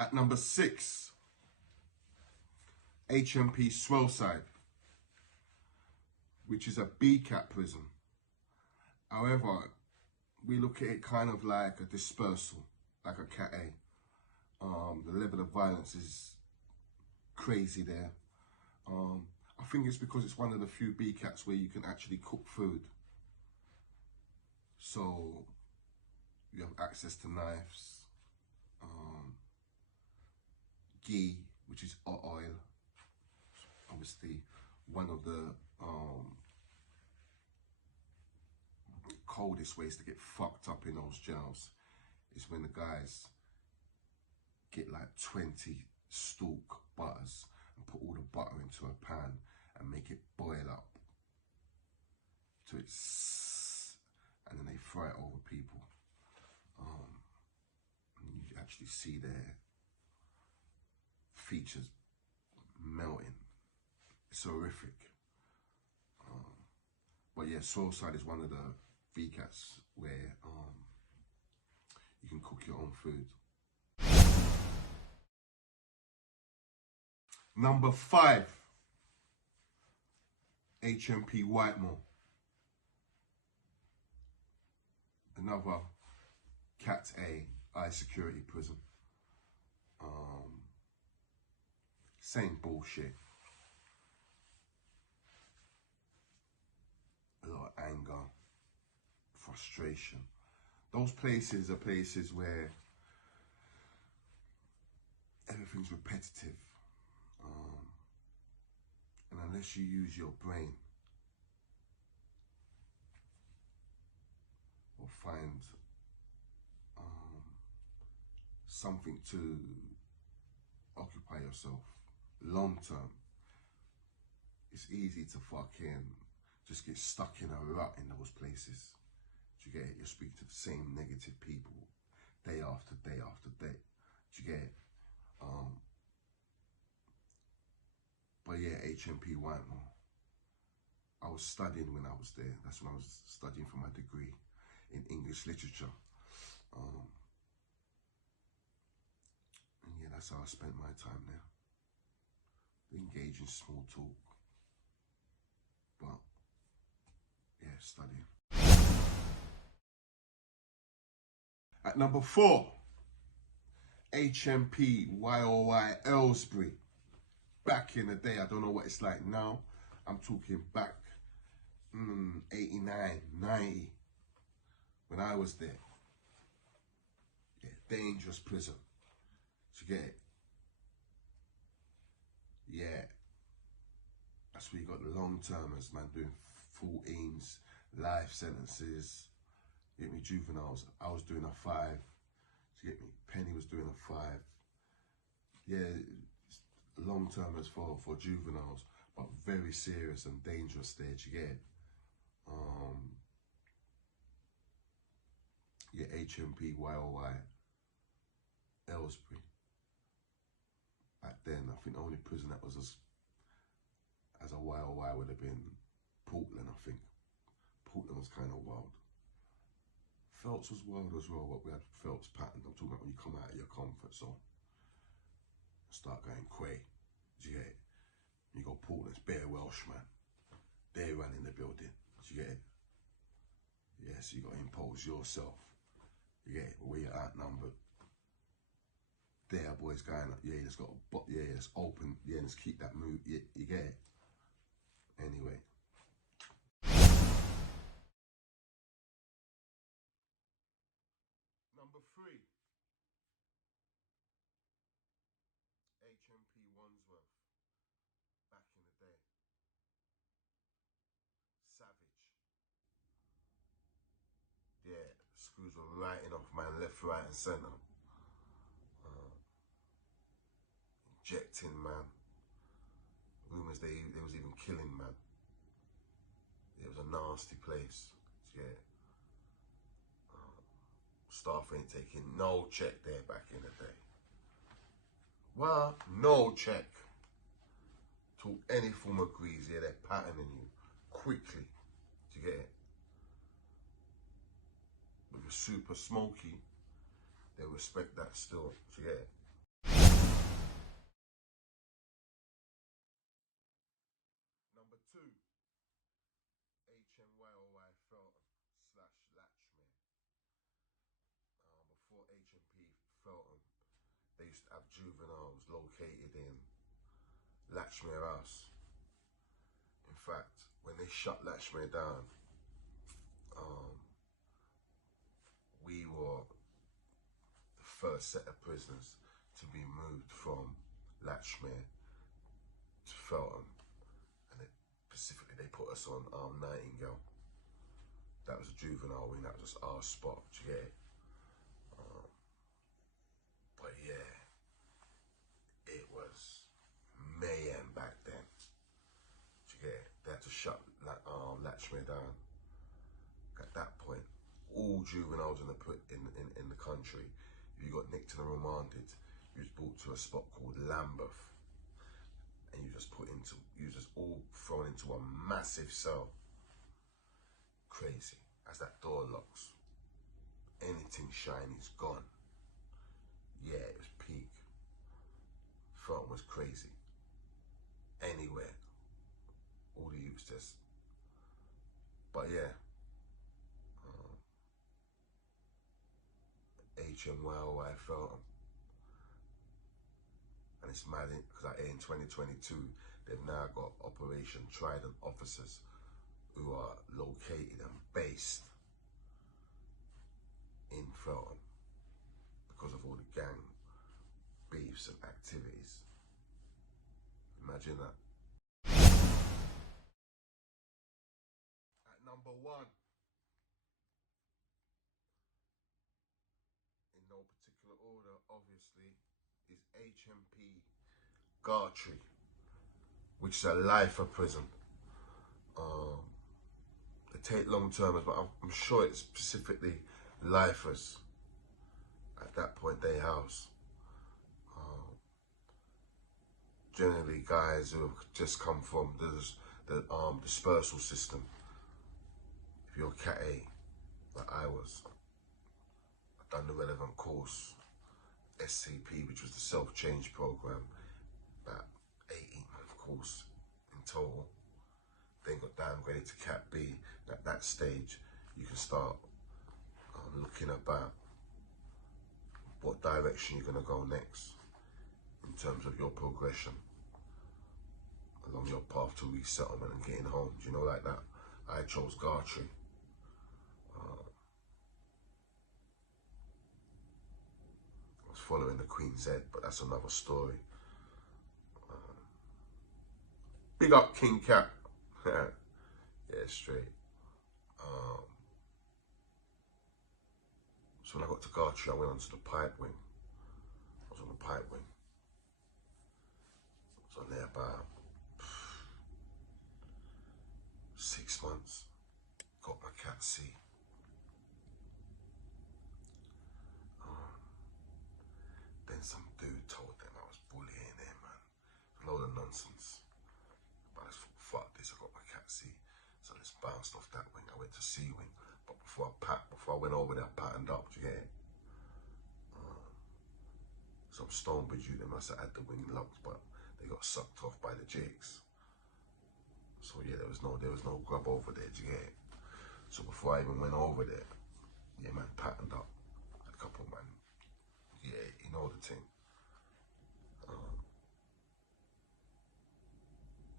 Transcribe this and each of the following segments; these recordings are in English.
At number 6, HMP Swellside, which is a B-cat prison. However, we look at it kind of like a dispersal, like a Cat A. The level of violence is crazy there. I think it's because it's one of the few B-cats where you can actually cook food. So you have access to knives, ghee, which is oil. Obviously, one of the coldest ways to get fucked up in those jails is when the guys get like 20 stalk butters and put all the butter into a pan and make it boil up to its, and then they fry it over people. And you actually see their features melting. It's horrific. But yeah, Swellside is one of the V-cats where you can cook your own food. Number 5, HMP Whitemoor. Another Cat A high security prison. Same bullshit. A lot of anger, frustration. Those places are places where everything's repetitive. And unless you use your brain or find something to occupy yourself long term, it's easy to fucking just get stuck in a rut in those places. Do you get it? You speak to the same negative people day after day after day. Do you get it? But yeah, HMP Whitemoor. I was studying when I was there. That's when I was studying for my degree in English literature. And yeah, that's how I spent my time there. Engage in small talk. But yeah, studying. At number 4, HMPYO Aylesbury. Back in the day, I don't know what it's like now. I'm talking back 89, 90, when I was there. Yeah, dangerous prison. Do you get it? Yeah. That's where you got the long-termers, man, doing 14s, life sentences. You get me, juveniles. I was doing a 5. You get me? Penny was doing a 5. Yeah, long-termers for juveniles, but very serious and dangerous there. Do you get it? Yeah, HMPYO Aylesbury. Back then, I think the only prison that was as a YOY would have been Portland, I think. Portland was kind of wild. Phelps was wild as well, but we had Phelps pattern. I'm talking about when you come out of your comfort zone and start going quay. Do you get it? You go Portland's bare Welshman. They're running the building. Do you get it? Yeah, so you got to impose yourself. You get it? Where you're outnumbered. There, boys going up. Yeah, let's open. Yeah, let's keep that move. Yeah, you get it? Anyway. Number 3, HMP Wandsworth. Back in the day. Savage. Yeah, screws were writing off, man, left, right and centre. Injecting, man. Rumours they was even killing, man. It was a nasty place. Yeah. Staff ain't taking no check there back in the day. Well, no check. Talk any form of grease, yeah, they're patterning you quickly. Do you get it? If you're super smoky, they respect that still. Do you get it? juveniles located in Latchmere House. In fact, when they shut Latchmere down, we were the first set of prisoners to be moved from Latchmere to Feltham, and specifically they put us on Nightingale. That was a juvenile wing, that was just our spot, do you get it? But yeah, it was mayhem back then, do you get it? They had to shut Latchmere down. At that point, all juveniles in the country, if you got nicked and remanded, you was brought to a spot called Lambeth, and you was just all thrown into a massive cell. Crazy. As that door locks, anything shiny's gone. Yeah, it was peak. Feltham was crazy. Anywhere, all the youths just. But yeah. HMYO Feltham, and it's mad because in 2022 they've now got Operation Trident officers who are located and based in Feltham because of all the gang beefs and activities. Imagine that. At number 1, in no particular order, obviously, is HMP Dartmoor, which is a lifer prison. They take long termers, but I'm sure it's specifically lifers. At that point, they house generally guys who have just come from the dispersal system. If you're Cat A, like I was, I've done the relevant course, SCP, which was the self-change program, about 18-month course in total. Then got downgraded to Cat B. At that stage, you can start looking about what direction you're going to go next in terms of your progression along your path to resettlement and getting home. Do you know, like that? I chose Dartmoor. I was following the Queen's Head, but that's another story. Big up King Cat. Yeah, straight. So when I got to Dartmoor, I went onto the pipe wing. I was on the pipe wing. I was on there about 6 months. Got my Cat C. Then some dude told them I was bullying them, man. A load of nonsense. But I thought, fuck this, I got my Cat C. So I just bounced off that wing. I went to C wing. But before I went over there, I patterned up, do you get it? Some Stonebridge unit must have had the wing locked, but they got sucked off by the jigs. So yeah, there was no grub over there, do you get it? So before I even went over there, yeah, man, patterned up. A couple, man. Yeah, you know the thing.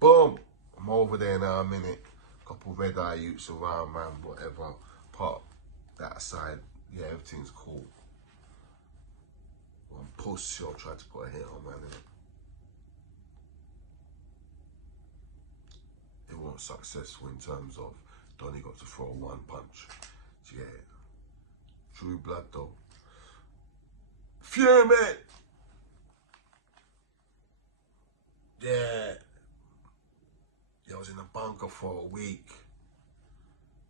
Boom! I'm over there now a minute. Couple red eye youths around, man, whatever. Part that aside, yeah, everything's cool. One pussy, I tried to put a hit on, man, innit? It wasn't successful in terms of Donny got to throw one punch. Yeah. Drew blood though. Fuming! Yeah. Yeah, I was in the bunker for a week.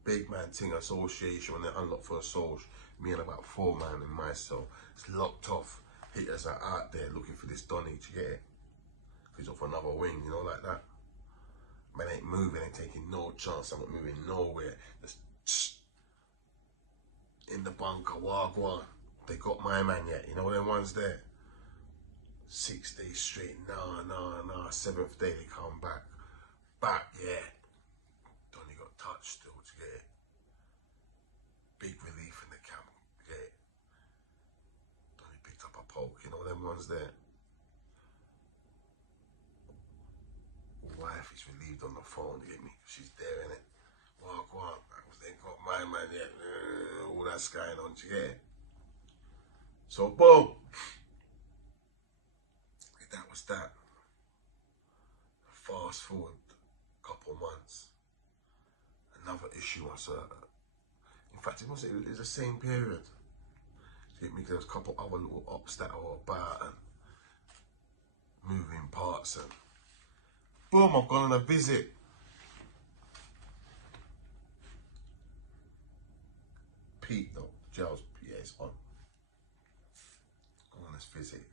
Big man thing association when they unlocked for a soul. Me and about 4 man in my cell. It's locked off. Hitters are out there looking for this Donny to get it. He's off another wing, you know, like that. Man ain't moving, ain't taking no chance. I'm not moving nowhere. Just in the bunker, wagwan. They got my man yet, you know them ones there. 6 days straight, nah. 7th day they come back. Back, yeah. Donny got touched still to get it. Big relief in the camp, yeah. Donny picked up a poke, you know them ones there. read on the phone, you get me? She's there, innit? Walk, they got my man yet. All that's going on, you get it? So, boom. That was that. Fast forward a couple months. Another issue was, in fact, it was the same period. You get me? There was a couple other little ops that were about and moving parts and boom, I've gone on a visit. Pete though, Giles, yeah, it's on. Gone on this visit.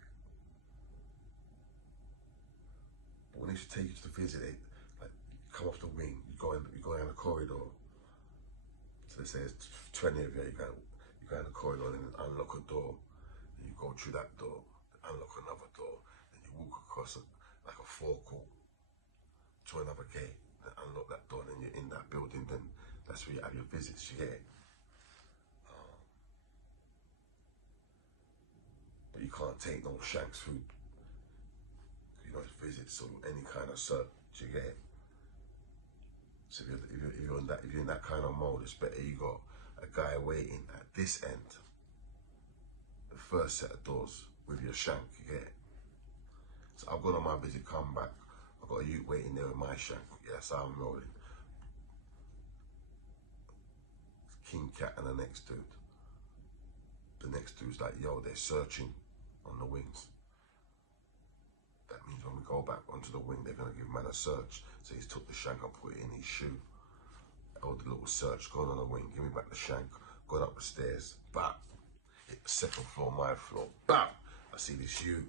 But when they should take you to the visit, they like you come off the wing, you go down the corridor. So they say it's 20 of you, you go in the corridor and then unlock a door. And you go through that door, unlock another door, then you walk across like a forecourt to another gate, and unlock that door, and then you're in that building, then that's where you have your visits, you get it? But you can't take no shanks food. You know, it's visits or any kind of search, you get it? So if you're in that kind of mode, it's better you got a guy waiting at this end, the first set of doors with your shank, you get it? So I've gone on my visit, come back, I've got a youth waiting there with my shank, yeah, that's how I'm rolling. King Cat and the next dude. The next dude's like, yo, they're searching on the wings. That means when we go back onto the wing, they're gonna give man a search. So he's took the shank and put it in his shoe. Oh, the little search, gone on the wing, give me back the shank, gone up the stairs, bam, hit the second floor, my floor, bam, I see this U.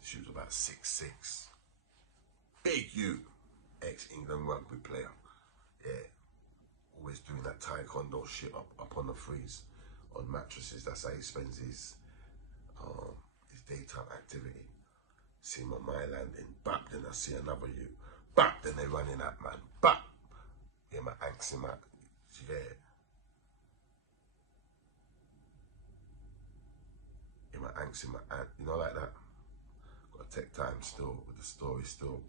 This U's about 6'6". Big U, ex-England rugby player, yeah. Always doing that taekwondo shit up on the freeze, on mattresses. That's how he spends his daytime activity. See him on my landing, bap, then I see another U, bap, then they running at man, bap. Yeah, my angst in my, you get it? Yeah, my angst in my, you know, like that. Got to take time still with the story still.